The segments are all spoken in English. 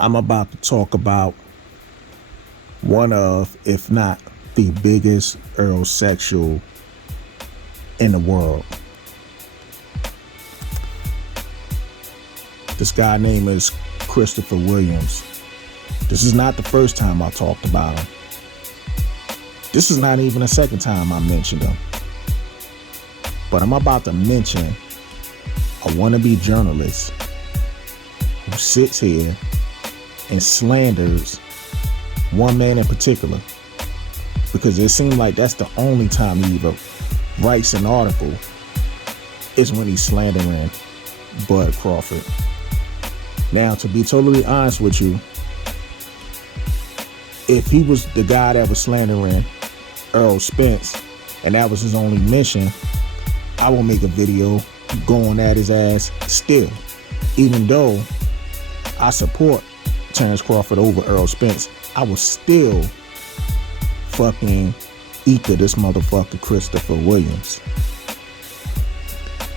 I'm about to talk about one of, if not the biggest Earl-sexual in the world. This guy name is Christopher Williams. This is not the first time I talked about him. This is not even the second time I mentioned him. But I'm about to mention a wannabe journalist who sits here and slanders one man in particular, because it seemed like that's the only time he even writes an article is when he's slandering Bud Crawford. Now, to be totally honest with you, if he was the guy that was slandering Earl Spence and that was his only mission, I will make a video going at his ass still, even though I support Terence Crawford over Earl Spence. I will still fucking equal this motherfucker Christopher Williams.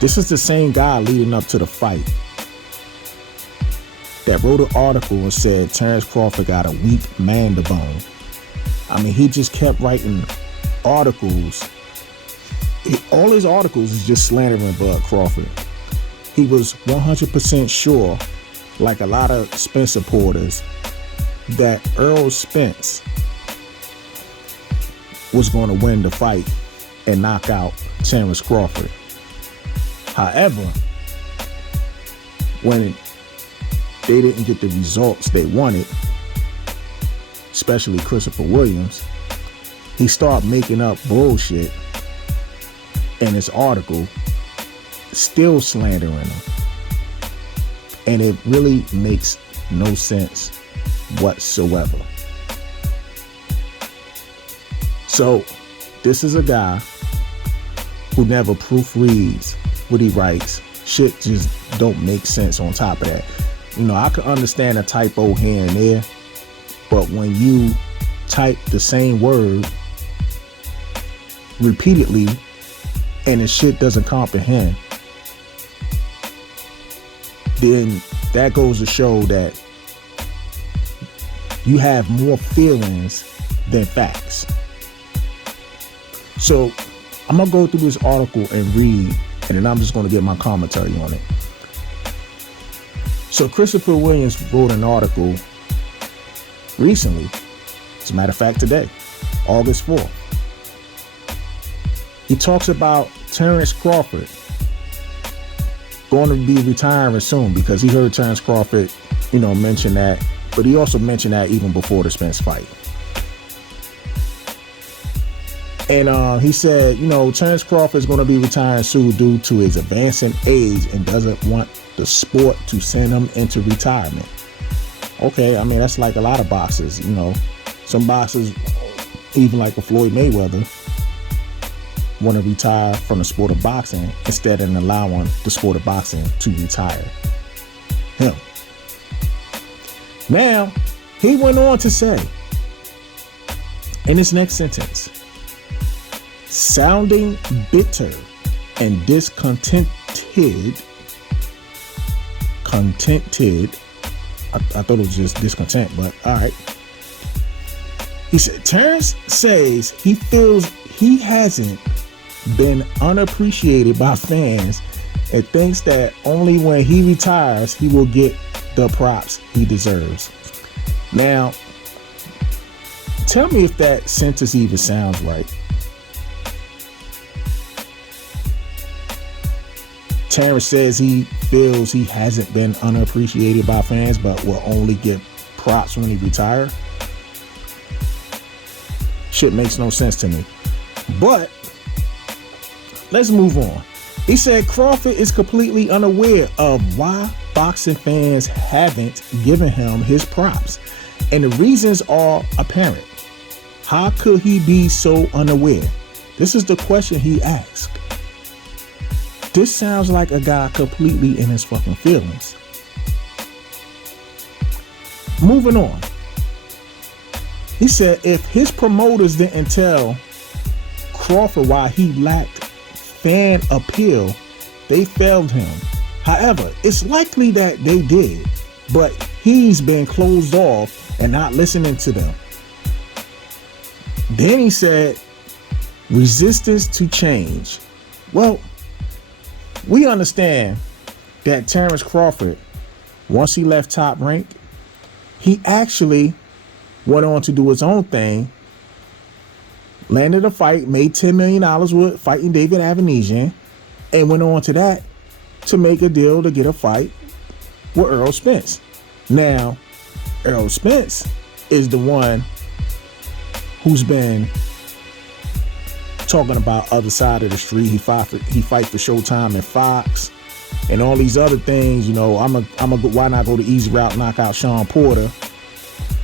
This is the same guy leading up to the fight that wrote an article and said Terence Crawford got a weak man to bone. I mean, he just kept writing articles. All his articles is just slandering Bud Crawford. He was 100% sure, like a lot of Spence supporters, that Earl Spence was going to win the fight and knock out Terence Crawford. However, when they didn't get the results they wanted, especially Christopher Williams, he started making up bullshit in his article, still slandering him. And it really makes no sense whatsoever. So this is a guy who never proofreads what he writes. Shit just don't make sense on top of that. You know, I can understand a typo here and there, but when you type the same word repeatedly and the shit doesn't comprehend, then that goes to show that you have more feelings than facts. So I'm gonna go through this article and read, and then I'm just gonna get my commentary on it. So Christopher Williams wrote an article recently, as a matter of fact today, August 4th. He talks about Terence Crawford going to be retiring soon, because he heard Terence Crawford, mention that, but he also mentioned that even before the Spence fight. And he said, Terence Crawford is going to be retiring soon due to his advancing age and doesn't want the sport to send him into retirement. Okay, I mean, that's like a lot of boxers, Some boxers, even like a Floyd Mayweather, want to retire from the sport of boxing instead of allowing the sport of boxing to retire him. Now, he went on to say in his next sentence, sounding bitter and discontented. I thought it was just discontent, but all right. He said, Terence says he feels he hasn't been unappreciated by fans and thinks that only when he retires he will get the props he deserves. Now, tell me if that sentence even sounds right. Terence says he feels he hasn't been unappreciated by fans but will only get props when he retires. Shit makes no sense to me. But let's move on. He said Crawford is completely unaware of why boxing fans haven't given him his props, and the reasons are apparent. How could he be so unaware? This is the question he asked. This sounds like a guy completely in his fucking feelings. Moving on. He said if his promoters didn't tell Crawford why he lacked fan appeal, they failed him. However, it's likely that they did, but he's been closed off and not listening to them. Then he said, resistance to change. Well, we understand that Terence Crawford, once he left Top Rank, he actually went on to do his own thing, landed a fight, made $10 million with fighting David Avanesian, and went on to that to make a deal to get a fight with Errol Spence. Now, Errol Spence is the one who's been talking about other side of the street. He fight for Showtime and Fox and all these other things. You know, why not go the easy route, knock out Sean Porter?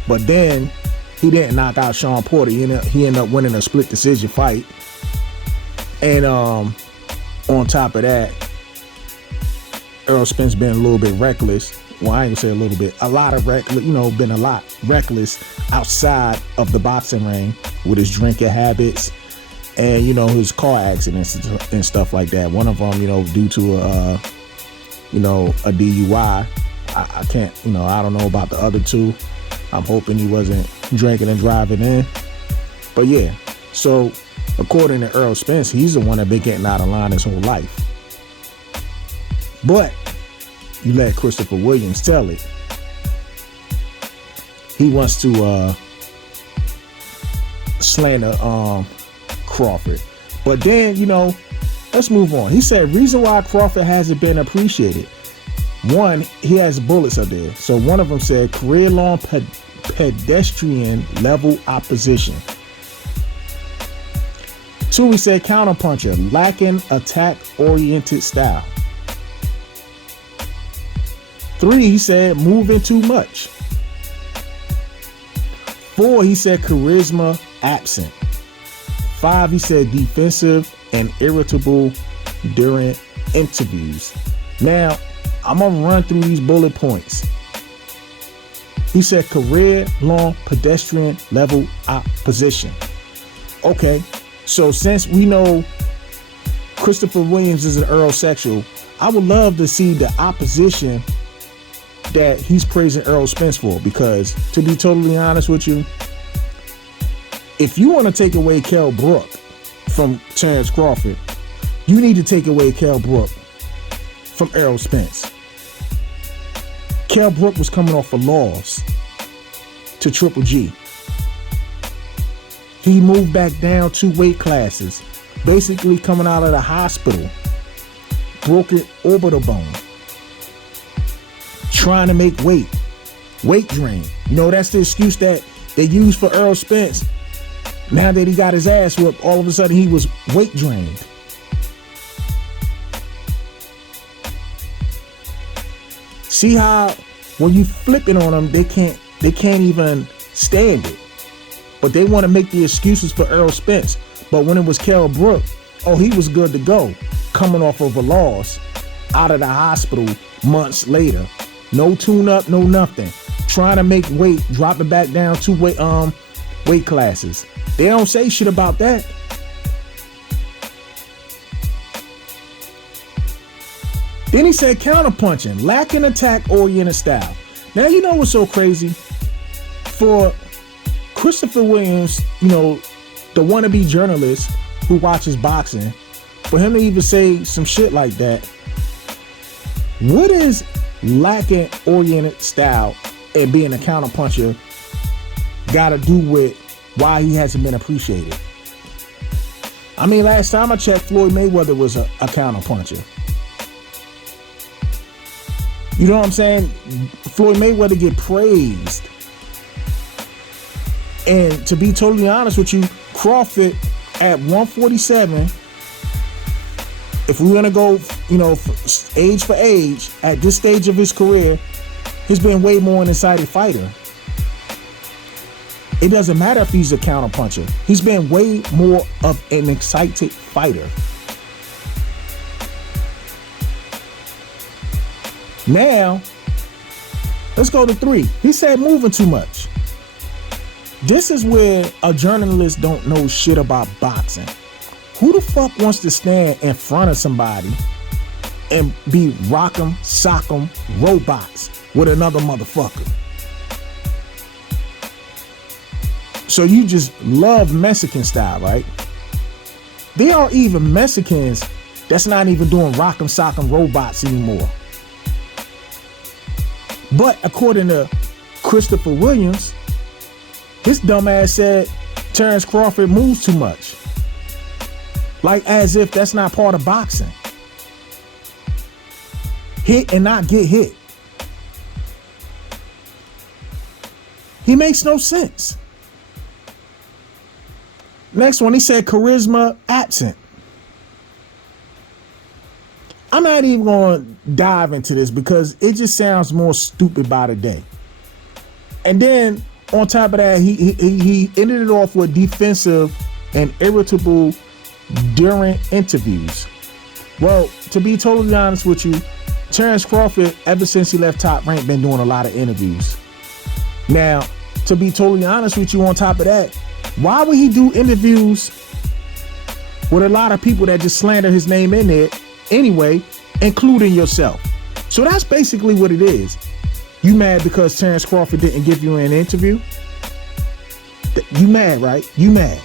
But then he didn't knock out Sean Porter. He ended up winning a split decision fight. And on top of that, Errol Spence been a little bit reckless. Well, I ain't gonna say a little bit. A lot of reckless, been a lot reckless outside of the boxing ring with his drinking habits and, his car accidents and stuff like that. One of them, due to a DUI. I can't, I don't know about the other two. I'm hoping he wasn't drinking and driving in. But yeah, so according to Errol Spence, he's the one that been getting out of line his whole life. But you let Christopher Williams tell it. He wants to slander Crawford. But then, let's move on. He said reason why Crawford hasn't been appreciated. One, he has bullets up there. So one of them said career-long pedestrian level opposition. Two, he said counterpuncher, lacking attack-oriented style. Three, he said moving too much. Four, he said charisma absent. Five, he said defensive and irritable during interviews. Now, I'm going to run through these bullet points. He said career-long pedestrian level opposition. Okay, so since we know Christopher Williams is an Earl sexual, I would love to see the opposition that he's praising Errol Spence for, because to be totally honest with you, if you want to take away Kell Brook from Terence Crawford, you need to take away Kell Brook from Errol Spence. Kell Brook was coming off a loss to Triple G. He moved back down 2 weight classes, basically coming out of the hospital, broken orbital bone, trying to make weight drain. That's the excuse that they use for Errol Spence. Now that he got his ass whooped, all of a sudden he was weight drained. See how when you flip it on them, they can't even stand it. But they want to make the excuses for Errol Spence. But when it was Kell Brook, he was good to go, coming off of a loss, out of the hospital months later. No tune-up, no nothing. Trying to make weight, dropping back down 2 weight classes. They don't say shit about that. Then he said counterpunching, lacking attack-oriented style. Now, you know what's so crazy? For Christopher Williams, the wannabe journalist who watches boxing, for him to even say some shit like that, what is lacking oriented style and being a counterpuncher got to do with why he hasn't been appreciated? I mean, last time I checked, Floyd Mayweather was a counterpuncher. You know what I'm saying? Floyd Mayweather get praised. And to be totally honest with you, Crawford at 147, if we're going to go, age for age, at this stage of his career, he's been way more an excited fighter. It doesn't matter if he's a counterpuncher. He's been way more of an excited fighter. Now, let's go to 3. He said moving too much. This is where a journalist don't know shit about boxing. Who the fuck wants to stand in front of somebody and be rock'em, sock'em robots with another motherfucker. So you just love Mexican style, right? There are even Mexicans that's not even doing rock'em sock'em robots anymore. But according to Christopher Williams, his dumb ass said Terence Crawford moves too much. Like as if that's not part of boxing. Hit and not get hit. He makes no sense. Next one, he said charisma absent. I'm not even going to dive into this because it just sounds more stupid by the day. And then on top of that, he ended it off with defensive and irritable during interviews. Well, to be totally honest with you, Terence Crawford, ever since he left Top Rank, been doing a lot of interviews. Now, to be totally honest with you, on top of that, why would he do interviews with a lot of people that just slander his name in there anyway, including yourself? So that's basically what it is. You mad because Terence Crawford didn't give you an interview? You mad, right? You mad.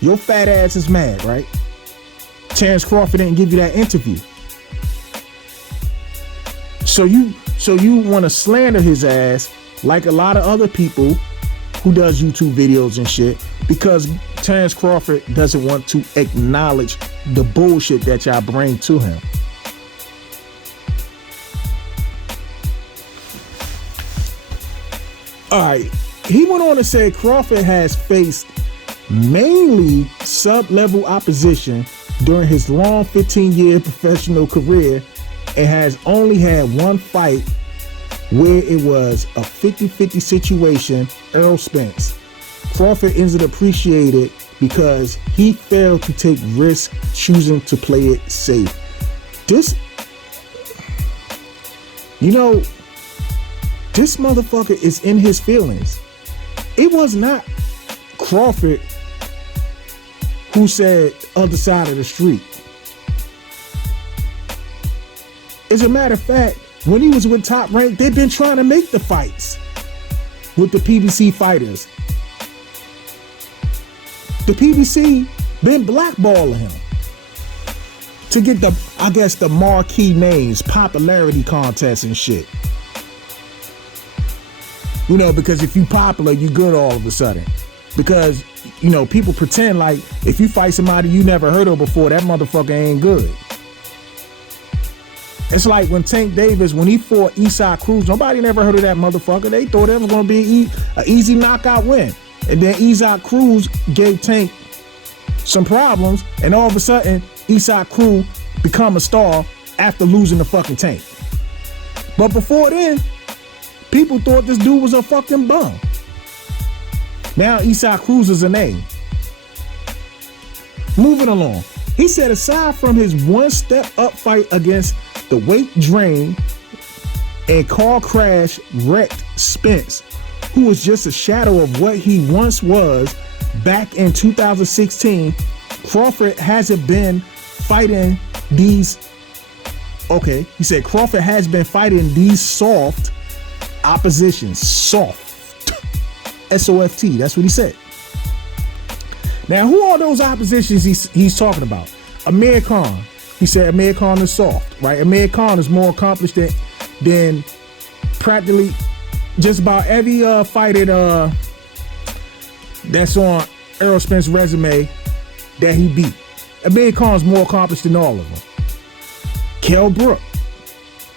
Your fat ass is mad, right? Terence Crawford didn't give you that interview. So you want to slander his ass like a lot of other people who does YouTube videos and shit because Terence Crawford doesn't want to acknowledge the bullshit that y'all bring to him. All right, he went on to say Crawford has faced mainly sub-level opposition during his long 15-year professional career and has only had one fight where it was a 50-50 situation, Errol Spence. Crawford isn't appreciated because he failed to take risks choosing to play it safe. This motherfucker is in his feelings. It was not Crawford who said other side of the street. As a matter of fact, when he was with Top Rank, they've been trying to make the fights with the PBC fighters. The PBC been blackballing him to get the marquee names, popularity contests and shit. Because if you popular, you good all of a sudden. Because, people pretend like if you fight somebody you never heard of before, that motherfucker ain't good. It's like when Tank Davis, when he fought Eastside Cruz, nobody never heard of that motherfucker. They thought it was going to be an easy knockout win. And then Eastside Cruz gave Tank some problems, and all of a sudden, Eastside Cruz become a star after losing the fucking Tank. But before then, people thought this dude was a fucking bum. Now Eastside Cruz is a name. Moving along. He said aside from his one-step up fight against the weight drain and car crash wrecked Spence, who was just a shadow of what he once was back in 2016, Crawford hasn't been fighting these. Okay, he said Crawford has been fighting these soft oppositions. Soft. S-O-F-T. That's what he said. Now, who are those oppositions he's talking about? Amir Khan. He said Amir Khan is soft, right? Amir Khan is more accomplished than practically just about every fighter that's on Errol Spence's resume that he beat. Amir Khan is more accomplished than all of them. Kell Brook.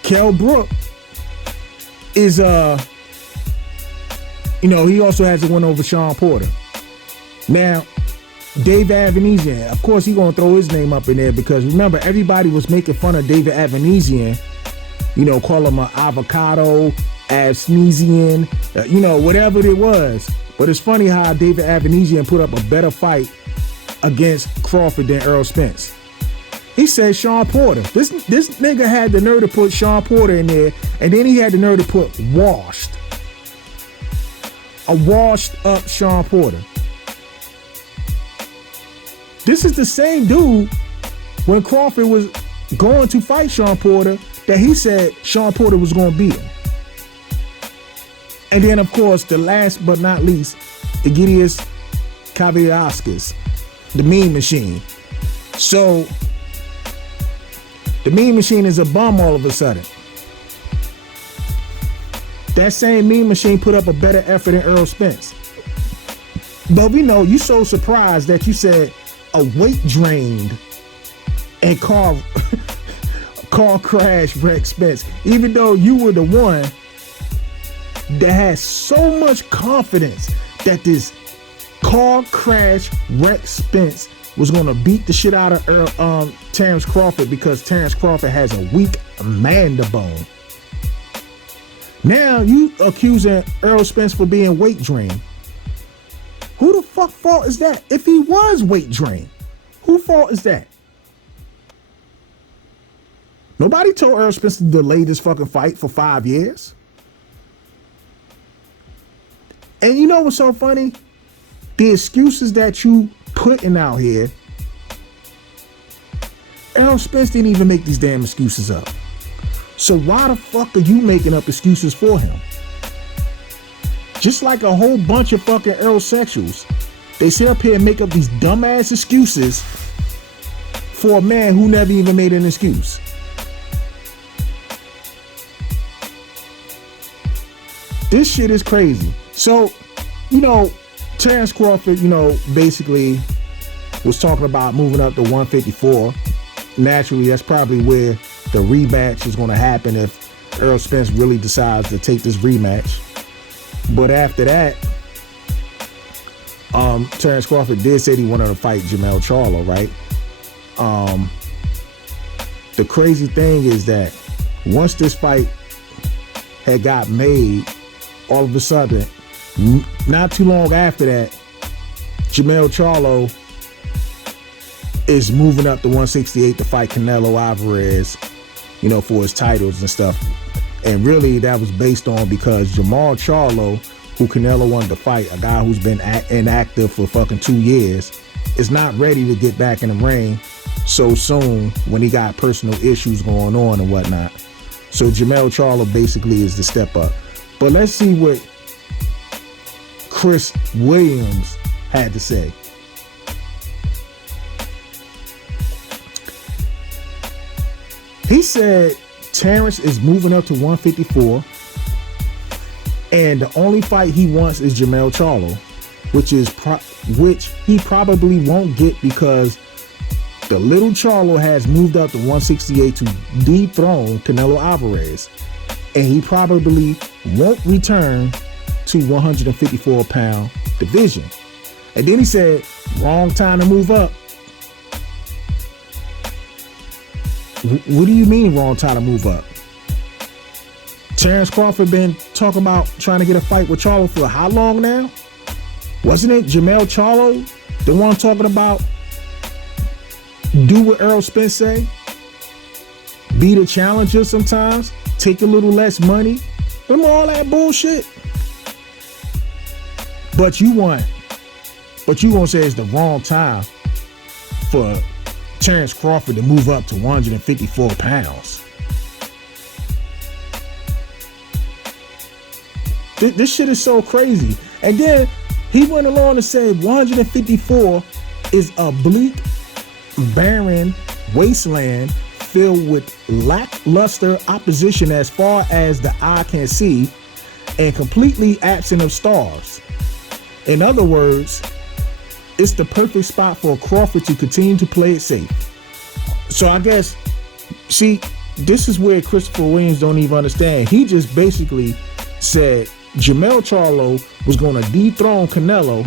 Kell Brook is he also has a win over Sean Porter. Now, David Avanesian, of course, he's gonna throw his name up in there because remember, everybody was making fun of David Avanesian, call him an avocado, Absnesian, whatever it was. But it's funny how David Avanesian put up a better fight against Crawford than Errol Spence. He said Sean Porter. This nigga had the nerve to put Sean Porter in there, and then he had the nerve to put a washed up Sean Porter. This is the same dude when Crawford was going to fight Sean Porter that he said Sean Porter was going to beat him. And then, of course, the last but not least, Egidius Kaviriauskas, the Mean Machine. So, the Mean Machine is a bum all of a sudden. That same Mean Machine put up a better effort than Errol Spence. But we know you so surprised that you said a weight drained and car crash wreck Spence, even though you were the one that has so much confidence that this car crash wreck Spence was going to beat the shit out of Terence Crawford because Terence Crawford has a weak mandible. Now you accusing Errol Spence for being weight drained. Who the fuck fault is that? If he was weight drained, whose fault is that? Nobody told Errol Spence to delay this fucking fight for 5 years. And you know what's so funny? The excuses that you putting out here, Errol Spence didn't even make these damn excuses up. So why the fuck are you making up excuses for him? Just like a whole bunch of fucking Errol-sexuals, they sit up here and make up these dumbass excuses for a man who never even made an excuse. This shit is crazy. So, Terence Crawford, basically was talking about moving up to 154. Naturally, that's probably where the rematch is going to happen if Errol Spence really decides to take this rematch. But after that, Terence Crawford did say he wanted to fight Jermell Charlo, right? The crazy thing is that once this fight had got made, all of a sudden, not too long after that, Jermell Charlo is moving up to 168 to fight Canelo Alvarez, for his titles and stuff. And really, that was based on because Jermell Charlo, who Canelo wanted to fight, a guy who's been inactive for fucking 2 years, is not ready to get back in the ring so soon when he got personal issues going on and whatnot. So Jermell Charlo basically is the step up. But let's see what Chris Williams had to say. He said Terence is moving up to 154, and the only fight he wants is Jermell Charlo, which he probably won't get because the little Charlo has moved up to 168 to dethrone Canelo Alvarez, and he probably won't return to 154-pound division. And then he said, wrong time to move up. What do you mean wrong time to move up? Terence Crawford been talking about trying to get a fight with Charlo for how long now? Wasn't it Jermell Charlo, the one talking about do what Errol Spence say? Be the challenger sometimes, take a little less money. Remember all that bullshit? But you gonna say it's the wrong time for Terence Crawford to move up to 154 pounds. This shit is so crazy. And then he went along and said 154 is a bleak, barren wasteland filled with lackluster opposition as far as the eye can see and completely absent of stars. In other words, it's the perfect spot for Crawford to continue to play it safe. So I guess, see, this is where Christopher Williams don't even understand. He just basically said Jermell Charlo was going to dethrone Canelo.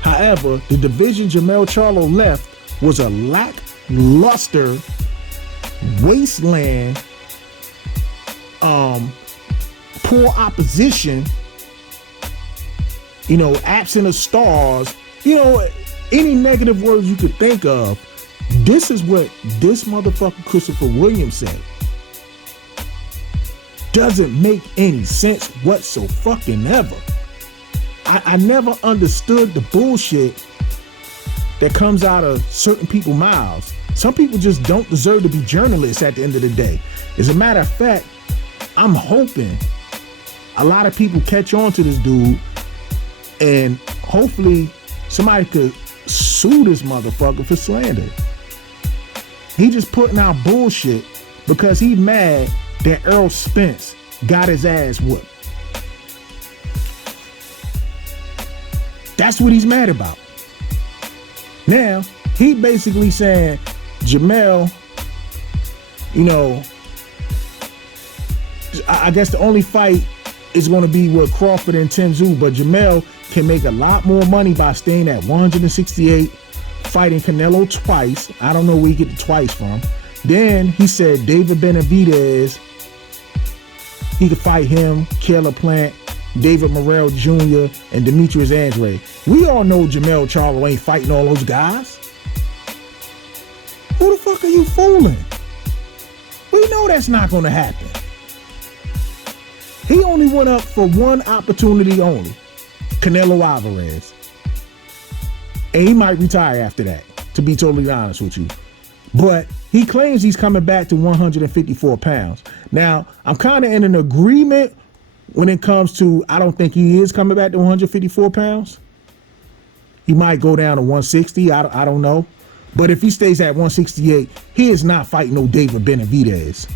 However, the division Jermell Charlo left was a lackluster wasteland, poor opposition, absent of stars, any negative words you could think of. This is what this motherfucker Christopher Williams said. Doesn't make any sense whatsoever. I never understood the bullshit that comes out of certain people's mouths. Some people just don't deserve to be journalists at the end of the day. As a matter of fact, I'm hoping a lot of people catch on to this dude, and hopefully somebody could sue this motherfucker for slander. He just putting out bullshit because he mad that Earl Spence got his ass whooped. That's what he's mad about. Now, he basically saying Jamel, you know, I guess the only fight is going to be with Crawford and Tenzu, but Jamel can make a lot more money by staying at 168, fighting Canelo twice. I don't know where he get the twice from. Then he said David Benavidez, he could fight him, Caleb Plant, David Morrell Jr., and Demetrius Andrade. We all know Jamel Charlo ain't fighting all those guys. Who the fuck are you fooling? We know that's not going to happen. He only went up for one opportunity only, Canelo Alvarez. And he might retire after that, to be totally honest with you. But he claims he's coming back to 154 pounds. Now, I'm kind of in an agreement when it comes to, I don't think he is coming back to 154 pounds. He might go down to 160, I don't know. But if he stays at 168, he is not fighting no David Benavidez.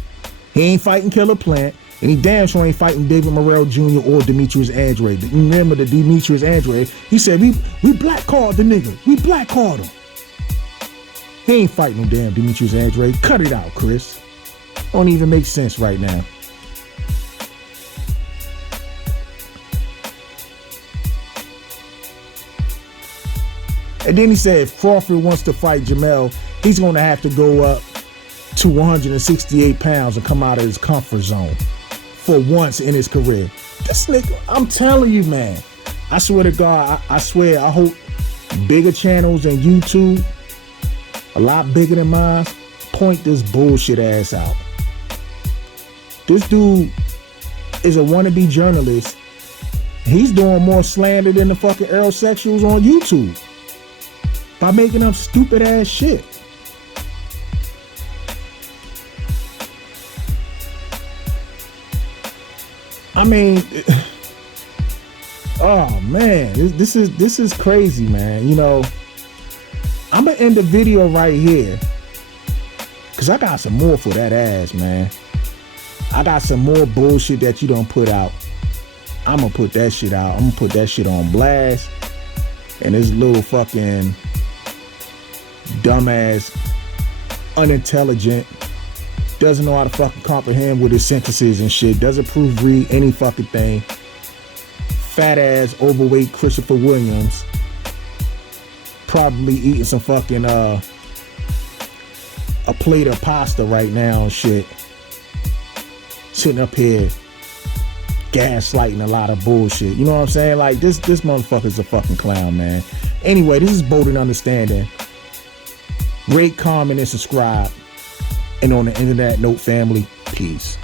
He ain't fighting Caleb Plant, and he damn sure ain't fighting David Morrell Jr. or Demetrius Andrade. Remember the Demetrius Andrade? He said, we black-called the nigga. We black-called him. He ain't fighting no damn Demetrius Andrade. Cut it out, Chris. Don't even make sense right now. And then he said if Crawford wants to fight Jamel, he's going to have to go up to 168 pounds and come out of his comfort zone for once in his career. This nigga, I'm telling you, man, I swear to God, I swear, I hope bigger channels than YouTube, a lot bigger than mine, point this bullshit ass out. This dude is a wannabe journalist. He's doing more slander than the fucking aerosexuals on YouTube by making up stupid ass shit. I mean, oh man, this is crazy, man. You know, I'm gonna end the video right here because I got some more for that ass, man. I got some more bullshit that you don't put out. I'm gonna put that shit out. I'm gonna put that shit on blast. And this little fucking dumbass, unintelligent, doesn't know how to fucking comprehend with his sentences and shit, doesn't proofread any fucking thing. Fat ass, overweight Christopher Williams, probably eating some fucking a plate of pasta right now and shit. Sitting up here gaslighting a lot of bullshit. You know what I'm saying? Like this motherfucker's a fucking clown, man. Anyway, this is Bolden Understanding. Rate, comment, and subscribe. And on the internet note, family, peace.